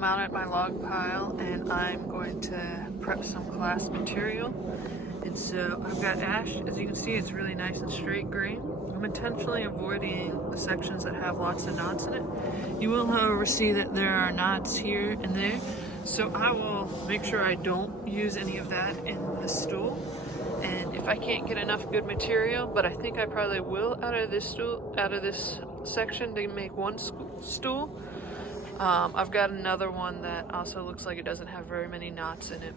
mounted my log pile and I'm going to prep some class material. And so I've got ash. As you can see, it's really nice and straight grain. I'm intentionally avoiding the sections that have lots of knots in it. You will, however, see that there are knots here and there. So I will make sure I don't use any of that in the stool. And if I can't get enough good material, but I think I probably will out of this section to make one stool, I've got another one that also looks like it doesn't have very many knots in it.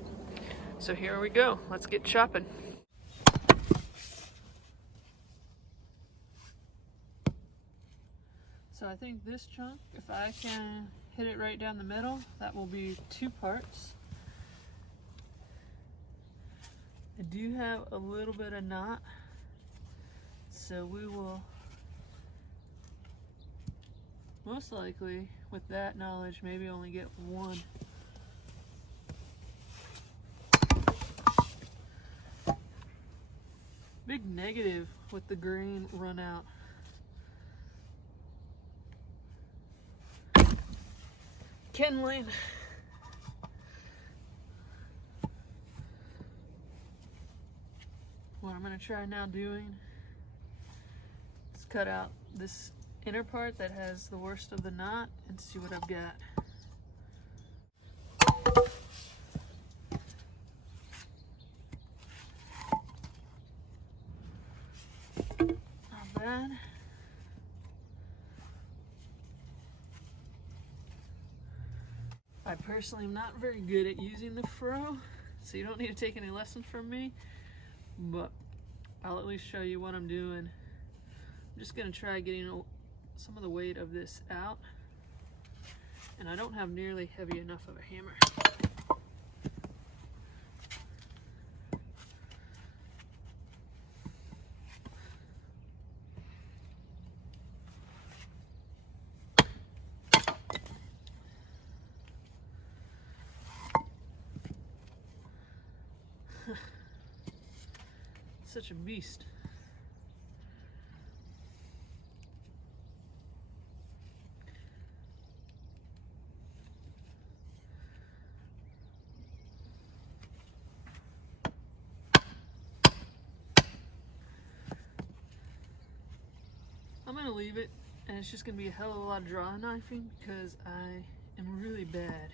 So here we go. Let's get chopping. So I think this chunk, if I can hit it right down the middle, that will be 2 parts. I do have a little bit of knot, so we will most likely, with that knowledge, maybe only get 1. Big negative with the grain run out. Kindling. What I'm going to try now doing is cut out this inner part that has the worst of the knot and see what I've got. Not bad. I personally am not very good at using the furrow, so you don't need to take any lessons from me, but I'll at least show you what I'm doing. I'm just going to try getting some of the weight of this out, and I don't have nearly heavy enough of a hammer. Such a beast. I'm gonna leave it, and it's just gonna be a hell of a lot of draw knifing because I am really bad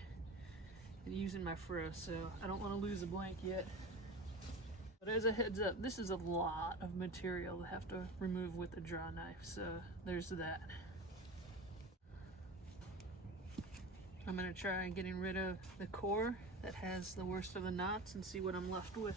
at using my furrow, so I don't want to lose a blank yet. But as a heads up, this is a lot of material to have to remove with a draw knife, so there's that. I'm going to try getting rid of the core that has the worst of the knots and see what I'm left with.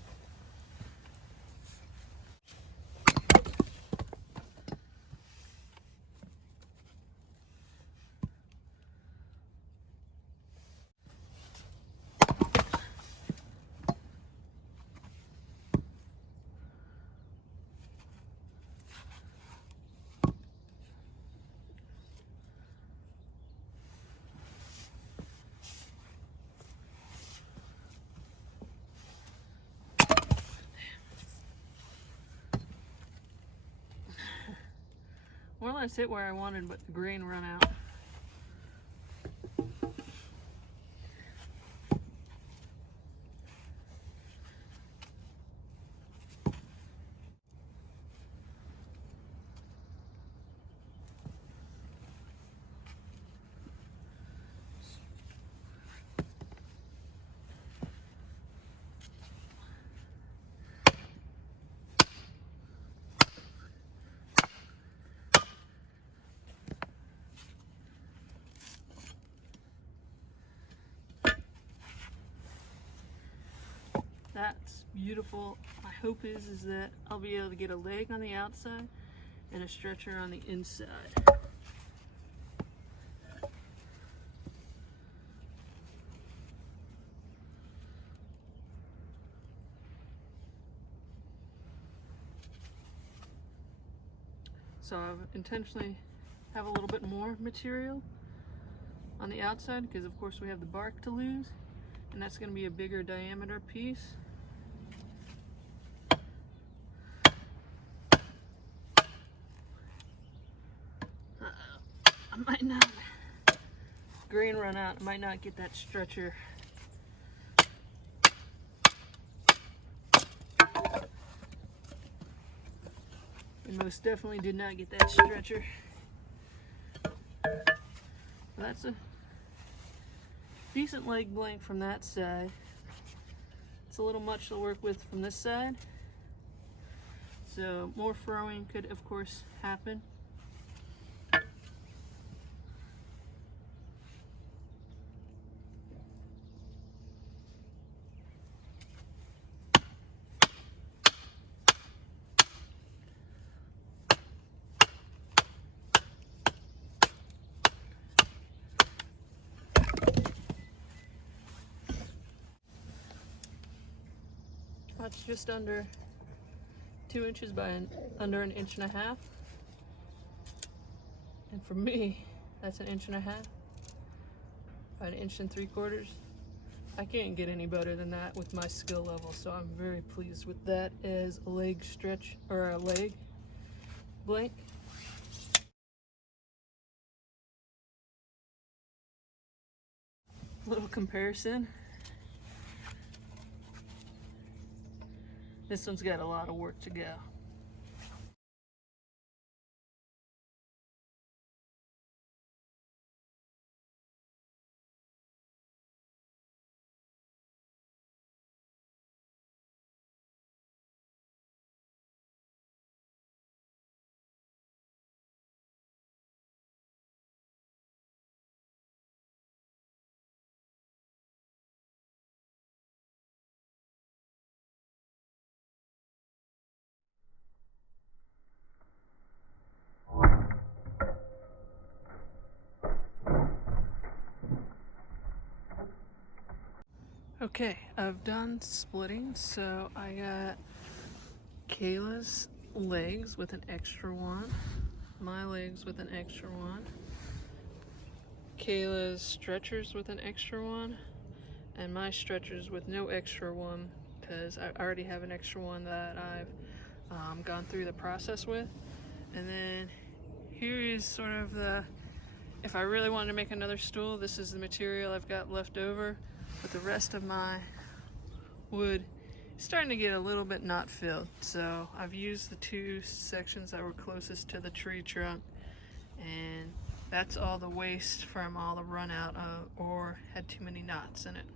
More or less hit where I wanted, but the grain run out. That's beautiful. My hope is that I'll be able to get a leg on the outside and a stretcher on the inside. So I've intentionally have a little bit more material on the outside because of course we have the bark to lose, and that's going to be a bigger diameter piece. I might not grain run out, I might not get that stretcher. And most definitely did not get that stretcher. That's a decent leg blank from that side. It's a little much to work with from this side. So more furrowing could of course happen. That's just under 2 inches by under an inch and a half. And for me, that's an inch and a half by an inch and 3/4. I can't get any better than that with my skill level, so I'm very pleased with that as a leg stretch or a leg blank. Little comparison. This one's got a lot of work to go. Okay, I've done splitting, so I got Kayla's legs with an extra one, my legs with an extra one, Kayla's stretchers with an extra one, and my stretchers with no extra one because I already have an extra one that I've gone through the process with. And then here is sort of the, if I really wanted to make another stool, this is the material I've got left over. But the rest of my wood is starting to get a little bit not filled. So I've used the 2 sections that were closest to the tree trunk, and that's all the waste from all the run out of or had too many knots in it.